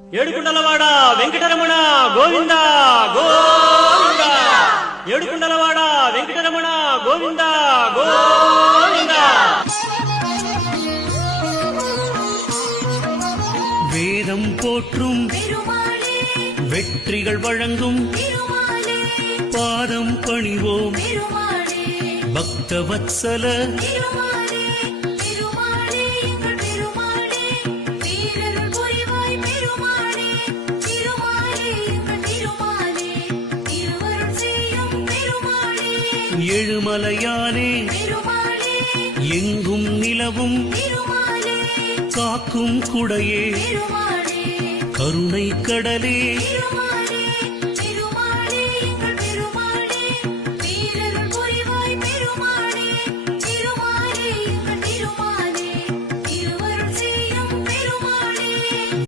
ఏడుకుండలవాడ వెంకటరమణ గోవింద గోవింద ఏడుకుండలవాడ వెంకటరమణ గోవింద గోవింద வேதம் போற்றும் வெற்றிகள் வழங்கும் பாதம் பணிவோம் பக்தவத்சல எழுமலையானே எங்கும் நிலவும் காக்கும் குடையே கருணை கடலே